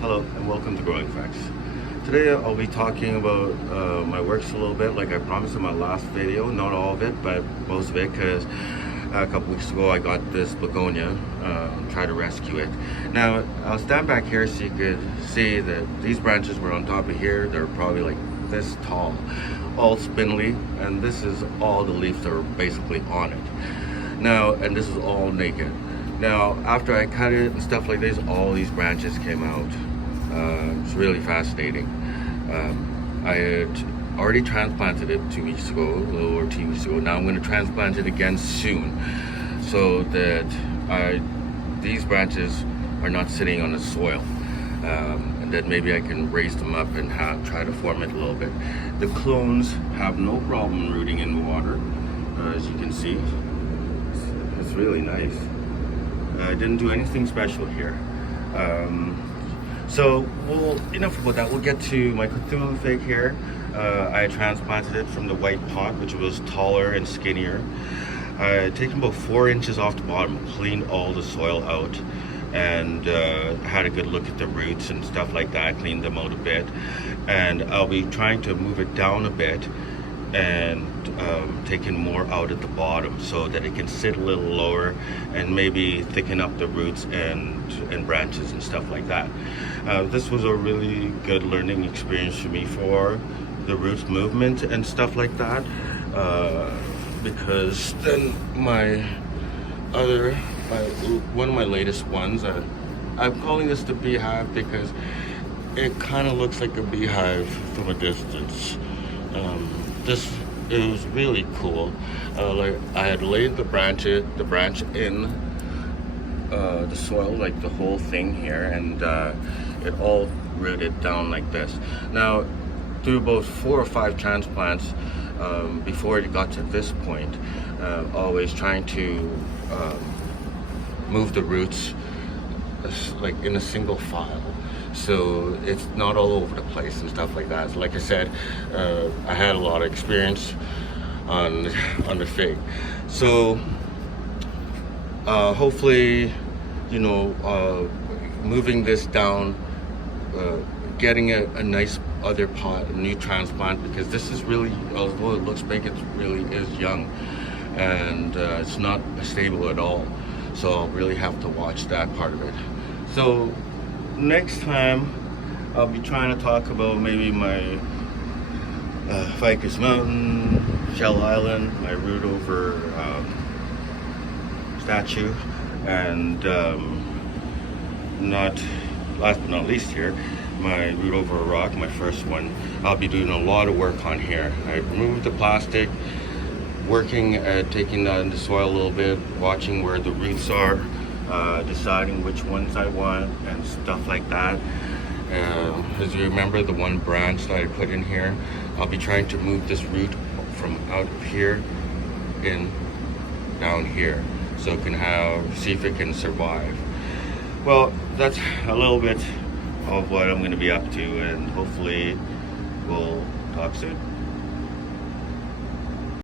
Hello and welcome to Growing Facts. Today I'll be talking about my works a little bit, like I promised in my last video. Not all of it, but most of it, because a couple weeks ago I got this Begonia, tried to rescue it. Now I'll stand back here so you could see that these branches were on top of here. They're probably like this tall, all spindly, and this is all the leaves that are basically on it. Now, and this is all naked. Now, after I cut it and stuff like this, all these branches came out. It's really fascinating. I had already transplanted it 2 weeks ago, a little over 2 weeks ago. Now I'm going to transplant it again soon, so that these branches are not sitting on the soil, and that maybe I can raise them up and try to form it a little bit. The clones have no problem rooting in the water, as you can see. It's really nice. I didn't do anything special here. So, enough about that. We'll get to my Cthulhu fig here. I transplanted it from the white pot, which was taller and skinnier. I had taken about 4 inches off the bottom, cleaned all the soil out, and had a good look at the roots and stuff like that, cleaned them out a bit. And I'll be trying to move it down a bit and taking more out at the bottom so that it can sit a little lower and maybe thicken up the roots and branches and stuff like that. This was a really good learning experience for me for the roots movement and stuff like that, because then one of my latest ones, I'm calling this the beehive because it kind of looks like a beehive from a distance. It was really cool. Like I had laid the branch in the soil, like the whole thing here, and it all rooted down like this. Now, through about 4 or 5 transplants before it got to this point, always trying to move the roots like in a single file, so it's not all over the place and stuff like that. So like I said, I had a lot of experience on the fig, so hopefully, moving this down, getting a nice other pot, a new transplant, because this is really, although it looks big, it really is young, and it's not stable at all. So I'll really have to watch that part of it. So next time I'll be trying to talk about maybe my Ficus Mountain, Shell Island, my root over statue, and last but not least here, my root over a rock, my first one. I'll be doing a lot of work on here. I removed the plastic, working at taking that in the soil a little bit, watching where the roots are, deciding which ones I want and stuff like that. As you remember, the one branch that I put in here, I'll be trying to move this root from out of here in down here, so it can see if it can survive. Well, that's a little bit of what I'm going to be up to, and hopefully we'll talk soon.